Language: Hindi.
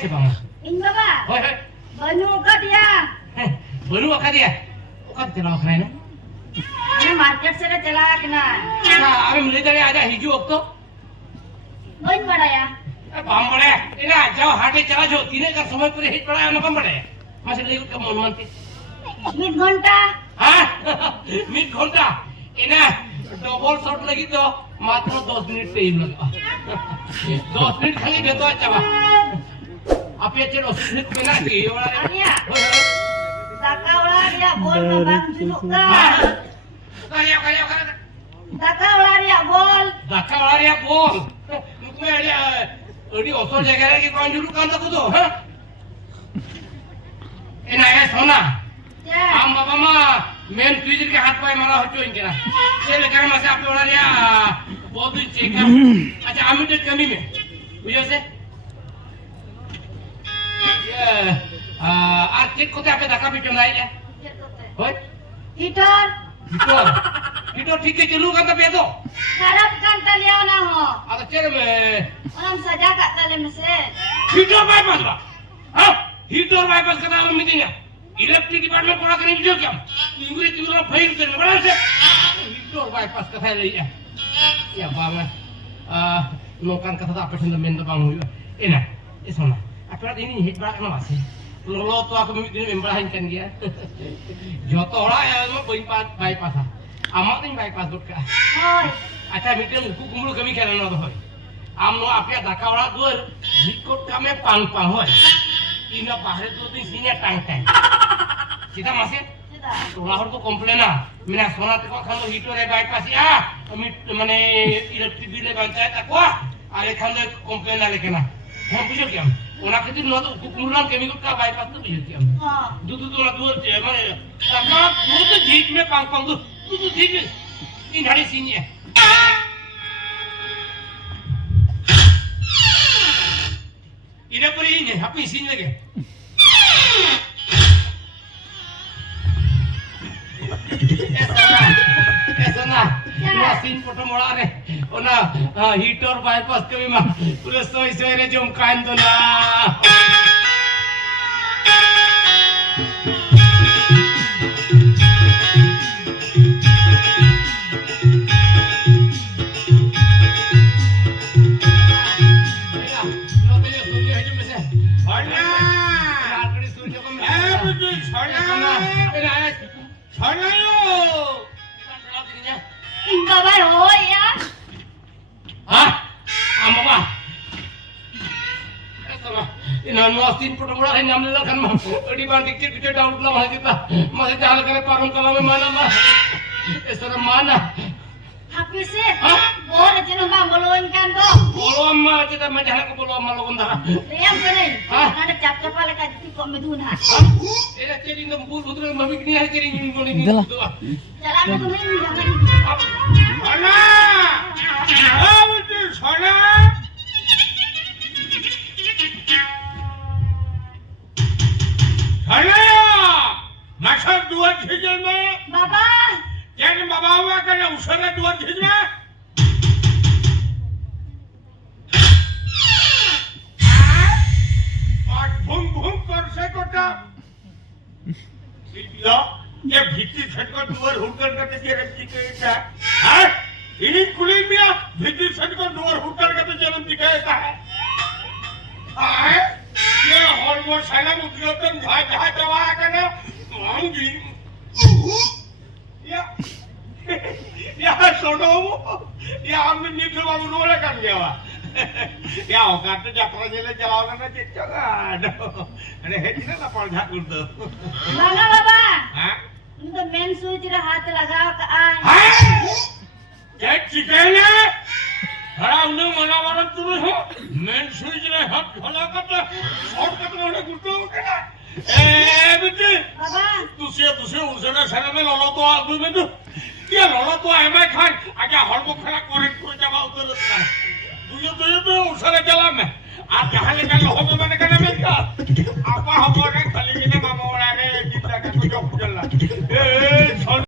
sih bang? Ini Bapak. Hoi hoi. Banyu ke dia. Baru akak dia. Akak chalaw kena ini. Ini market से चला कना. Nah, kami melihat dari ada hijau waktu. Banyu बड़ा ya. Bang bade. Ini jauh hati चला जो तीने का समय पर hit पड़ा है ना bang bade. Masih lagi ke monumen ti. Mid घंटा. Hah? Mid घंटा. Ini double shot lagi tu. मात्र 10 मिनिट टाइम लगा 10 मिनिट खाली देतो अच्छा बा आपल्या चेर ऑफिस केला की Ania. Dakaulah dia bol ke bang junuk ka. काय Dakaulah dia bol. धक्का वाला बोल तुम्ही अडी असो जगाला की कोण जुलू कांदा कुदो ह ए नाही सोना Ya. आम बाबा मा मेन तुझे के हाथ पाय मला होतो इनकेना चल कर मासे आपल्या वाला बहुत ही चेक अच्छा आम्ही ते कमी में बुझे से ये आज चेक कोते आपे धक्का पिटून राहिले होय Hitor. हिटो ठीक है चलू का पेदो Harap kan taliau na ho. आता चेर में Orang saja kat tali mesin. Heater bypass बा हां हीटर बायपास कदा आलो मीटिंग इलेक्ट्रिक डिपार्टमेंट कोणा करेन जो क्या इंग्लिश तुला फाइल करने बड़ा से हीटर बायपास कथा लई या बाबा लोकां कथा दा पेशन मेन दा बांग हुई एना ए सोना आपरा ini hit bra kana masih lo to aku mimpi memberahin kan dia joto ora ya lo bypass amak ning bypass dot ka Hoi. अच्छा मीटिंग हुकू कुमळू कमी केला नव्हता होय आमनो आपल्या दाकावळा दोर हिकोट कामे पांग पांग होय इना बाहेर दो दिन सीने टांग टांग सीधा मासे Sudah. तोलाहर को कंप्लेन मिना सोना ते को खानो हिटो रे बायपास या मी माने इलेक्ट्रिक बिल पंचायत को आले खानो कंप्लेन आले केना हम बुझो क्या ओना खातिर न तो कुकुरलाम केमिकल का बायपास तो बुझो क्या Ha. दूध तो ना दूध माने तका दूध झीक में पांग पांग दूध झीक में इन हड़ी सीने Ina pun ini, apa isinya lagi? Esana, mesin foto mola re, ona heater bypass kami mah, pulas soy soy re jom kain tu na. Ini Bapak hoi ya. Hah? Amo ba? Ina nuasin foto mola re nyam lela kan mah. Adi bang dikit dikit download lah masih kita, masih jalan kare parung kalau mana mah. Esara mana? Habis sih. Hah? Bol jenuh bang boloin kan tuh. Bolo amma kita majalah ke bolo amma logon dah. Riam keren. Hah? Ada cap-cap ala kat kok meduna. Era ceri nembul putra mami kini hari ceri ingin boleh Dah lah. Jalan ke min jangan. Ana, betul sana. Sana, masa dua jijil में Bapak. jadi bawa kan usara dua jijil में आज भूम भूम कर से कोटा सीटिया ये भीती छटकर दुआर हुकर करते जन्म दिखाता है इन्हीं कुली में भीती छटकर दुआर हुकर करते जन्म दिखाता है ये हॉर्मोन साला मुद्रियोतन भाई भाई दवा करना मांगी या सोनो या हमने नीचे बाबू रोला कर दिया वा या औकात तो यात्रा जेले चलावना ना चिच्चोगा अरे हे किना ला पौधा कुर्दो Bangga Bapak. हां Untuk main switch dah hat lagaw ka ay. क्या चिकन है हरा उन्हें मना वाला तुम हो मेन स्विच ने हाथ खोला कर शॉर्ट कट होने गुट्टू उठना ए बेटे Bapak. तुसे उसने सारे में ललो तो आदमी में तो ये ललो तो है मैं खान आगे हॉर्मोन खड़ा करेक्ट कर जमा उतर रहा तुझे तो उसने चला मैं आप जहाँ लेकर लो हो मैंने कहना मैं क्या आपा हम और खाली के मामा वाला ने जितना का कुछ चल रहा